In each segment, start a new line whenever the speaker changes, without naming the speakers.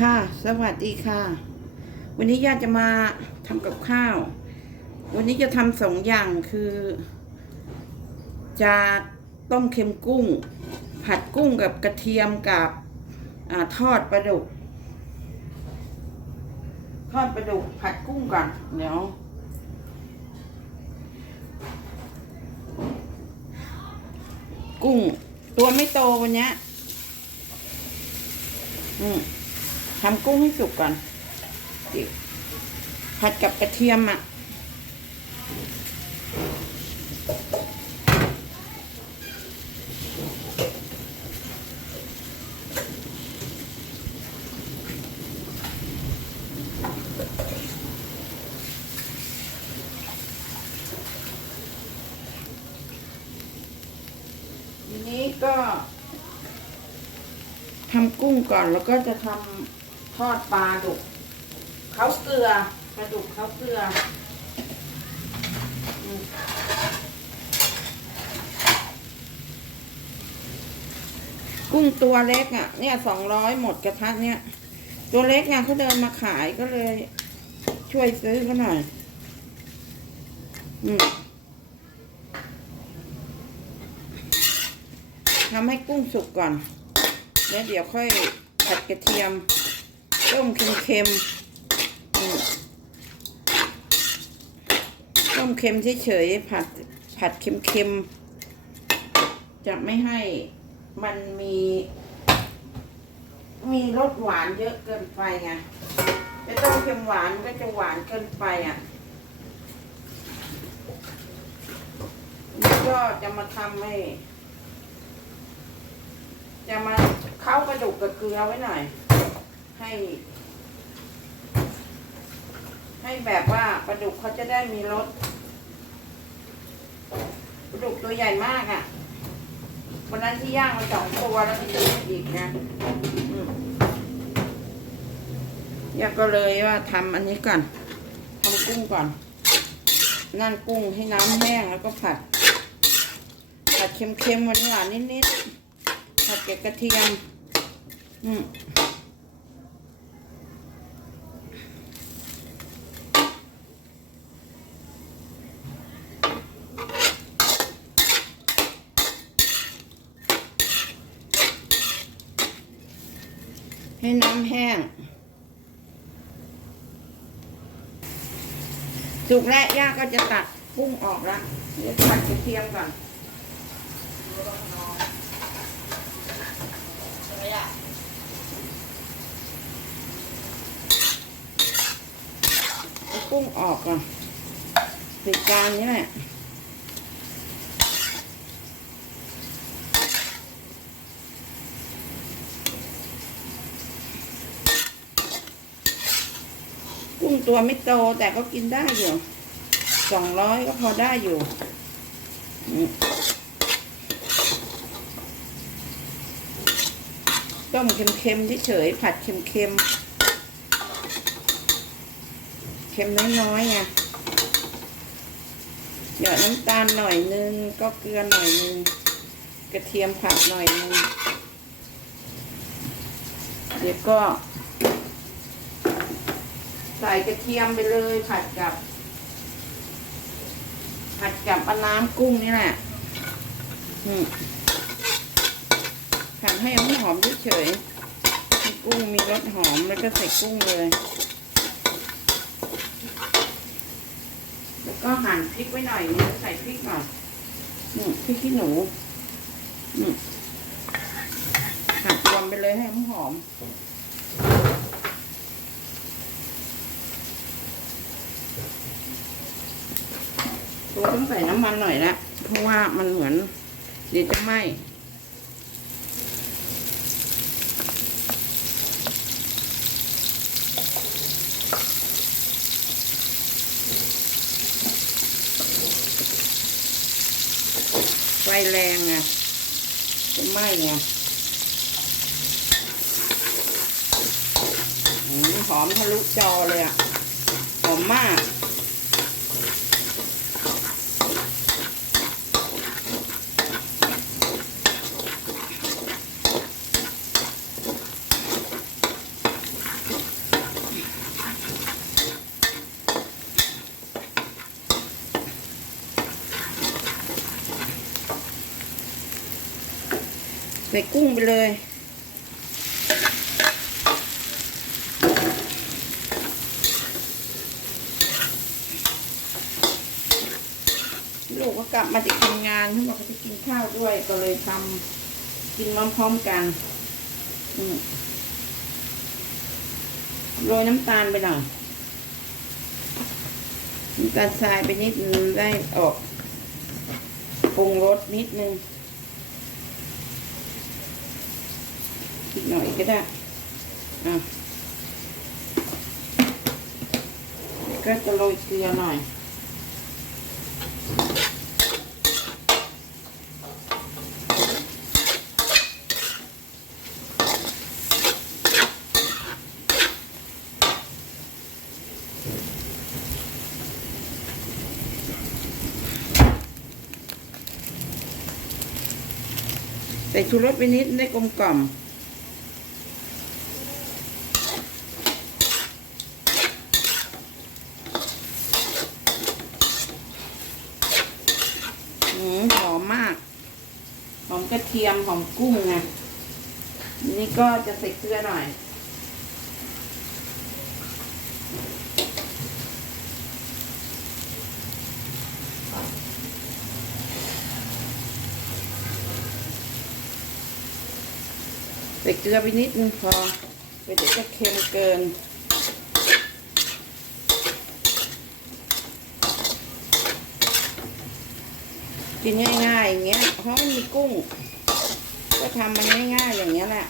ค่ะ สวัสดีค่ะ วันนี้ย่าจะมาทำกับข้าว วันนี้จะทำสองอย่างคือ จะต้มเค็มกุ้ง ผัดกุ้งกับกระเทียมกับอทอดปลาดุก ทอดปลาดุกผัดกุ้งก่อนเดี๋ยวกุ้ง ตัวไม่โตวันนี้อืม ทำกุ้งให้สุกก่อนผัดกับกระเทียมอะทีนี้ก็ทำกุ้งก่อนแล้วก็จะทำ ทอดปลาดุกเขาเกลือปลาดุกเขาเกลือกุ้งตัวเล็กอะ เนี่ยสองร้อยหมดกระทะเนี่ย ตัวเล็กเนี่ยเขาเดินมาขายก็เลย ช่วยซื้อเขาหน่อย อืมทำให้กุ้งสุกก่อน แล้วเดี๋ยวค่อยผัดกระเทียม ต้มเค็มๆต้มเค็มเฉยๆผัดผัดเค็มๆจะไม่ให้มันมี มีรสหวานเยอะเกินไปไงจะต้มเค็มหวานก็จะหวานเกินไปอะก็จะมาทำให้ จะมาเข้ากระดูกกับเกลือไว้หน่อย ให้ ให้แบบว่าปลาดุกเขาจะได้มีรสปลาดุกตัวใหญ่มากอะ่ะวันนั้นที่ย่างมาสองตัวแล้วมีอีกนะย่าก็เลยว่าทำอันนี้ก่อนทำกุ้งก่อน นั่นกุ้งให้น้ำแห้งแล้วก็ผัด ผัดเค็มๆหวานๆนิดๆผัดเกับกระเทียม อืม ให้น้ำแห้ง สุกแล้วย่าก็จะตักกุ้งออกล้วเดี๋ยวผัดกระเทียมก่อนกุ้งออกก่อนปิดการนี้แหละ ตัวไม่โตแต่ก็กินได้อยู่สองร้อยก็พอได้อยู่อืมต้มเค็มๆเฉยๆผัดเค็มๆเค็มน้อยๆไงเดี๋ยวน้ำตาลหน่อยนึง ก็เกลือหน่อยนึง กระเทียมผัดหน่อยนึงเดี๋ยวก็ ส่กระเทียมไปเลยผัดกับ ผัดกับปลาน้ำกุ้งนี่แหละผัดให้หอมหอมเฉยๆให้กุ้งมีรสหอมแล้วก็ใส่กุ้งเลย แล้วก็หั่นพริกไว้หน่อยนึงใส่พริกหน่อยอืมพริกขี้หนูหั่นรวมไปเลยให้หอมหอม ตัวต้องใส่น้ำมันหน่อยละเพราะว่ามันเหมือนเดี๋ยวจะไหม้ไฟแรงไงจะไหม้ไงอืมหอมทะลุจอเลยอะ หอมมาก ส่กุ้งไปเลย ลูกก็กลับมาจากทำงานเขาบอกเขาจะกินข้าวด้วยก็เลยทำกินพร้อมๆกันโรยน้ำตาลไปหน่อยน้ำตาลทรายไปนิดนึงได้ออกปรุงรสนิดนึงอีก หน่อยก็ได้อะก็จะโรยเกลือหน่อยใส่ชูรสไปนิดได้กลมกล่อม หืมหอมมาก หอมก ระเทียมหอมกุ้งไงนี่ก็จะใส่เกลือหน่อย ใส่เกลือไปนิดนึงพอไปเดี๋ยวจะเค็มเกิน กินง่ายๆอย่างเงี้ยเพราะมันมีกุ้ง ก็ทำมันง่ายๆอย่างเงี้ยแหละ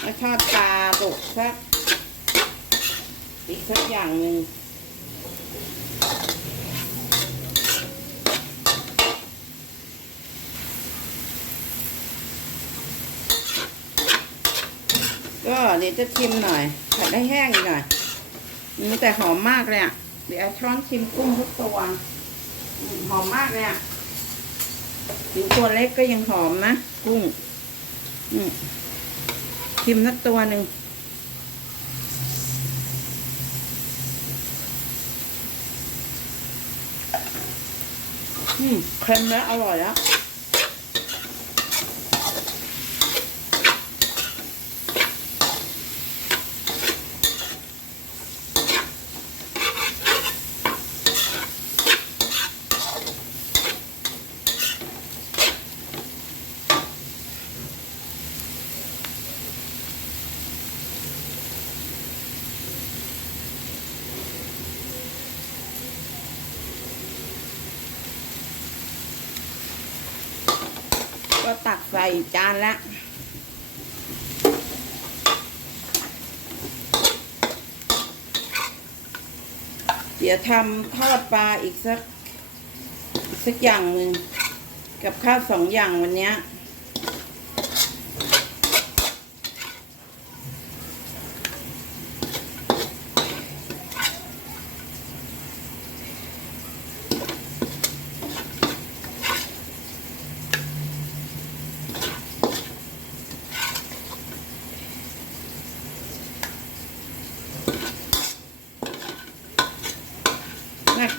แล้วทอดปลาตุกสักอีกสักอย่างหนึ่งก็เดี๋ยวจะชิมหน่อยผัดให้แห้งหน่อยมีแต่หอมมากเลยอะ เดี๋ยวช้อนชิมกุ้งทุกตัว หอมมากเลยอะถึงตัวเล็กก็ยังหอมนะ กุ้งคิมนักตัวหนึ่งอืมเค็มแล้วอร่อยแล้ว ก็ตักใส่จานละเดี๋ยวทำทอดปลาอีกสักอีกสักอย่างหนึ่งกับข้าวสองอย่างวันเนี้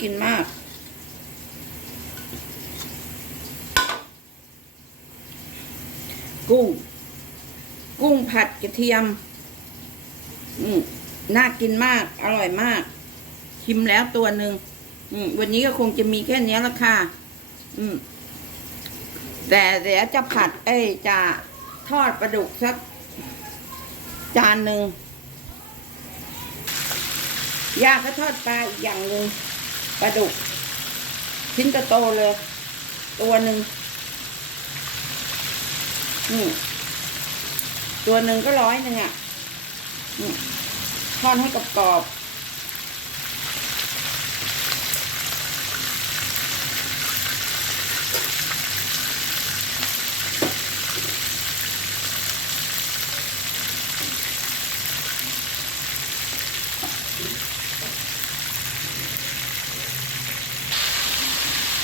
กินมาก กุ้ง กุ้งผัดกระเทียม อืมน่ากินมาก อร่อยมาก ชิมแล้วตัวหนึ่งวันนี้ก็คงจะมีแค่เนี้ยละค่ะอืม แต่เดี๋ยวจะผัด เอ้ยจะทอดปลาดุกสักจานหนึ่งยาก็ทอดปลาอีกอย่างหนึ่ง ปลาดุก ชิ้นโตๆเลย ตัวหนึ่งนี่ตัวหนึ่งก็ร้อยหนึ่งอะทอดให้กรอบๆ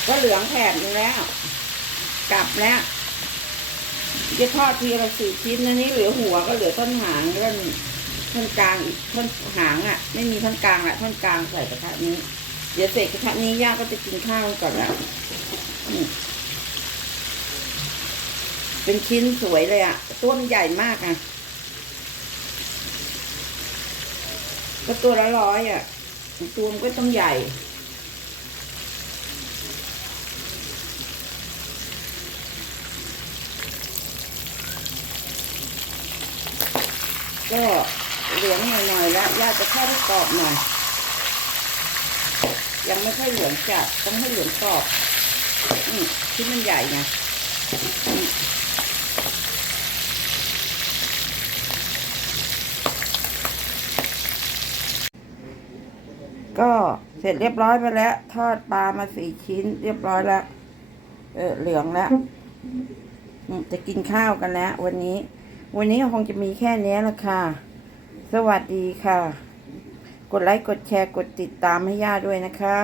ก็เหลืองแถบนึงแล้ว กลับแล้วจะทอดทีละสี่ชิ้นนะนี่เหลือหัวก็เหลือท่อนหางท่อนท่อนกลางอีกท่อนหางอะ ไม่มีท่อนกลางละท่อนกลางใส่กระทะนี้ เดี๋ยวเสร็จกระทะนี้ย่าก็จะกินข้าวก่อนแล้วเป็นชิ้นสวยเลยอะตัวมันใหญ่มากอะก็ตัวละร้อยอะตัวมันก็ต้องใหญ่ ก็เหลืองหน่อยๆแล้วย่าจะแค่ให้กรอบหน่อย ยังไม่ค่อยเหลืองจัดต้องให้เหลืองกรอบอืมชิ้นมันใหญ่ไงก็เสร็จเรียบร้อยไปแล้ว ทอดปลามาสี่ชิ้น เรียบร้อยแล้ว เออเหลืองแล้วจะกินข้าวกันแล้ววันนี้ วันนี้คงจะมีแค่นี้ละค่ะ สวัสดีค่ะ กดไลค์ กดแชร์ กดติดตามให้ย่าด้วยนะคะ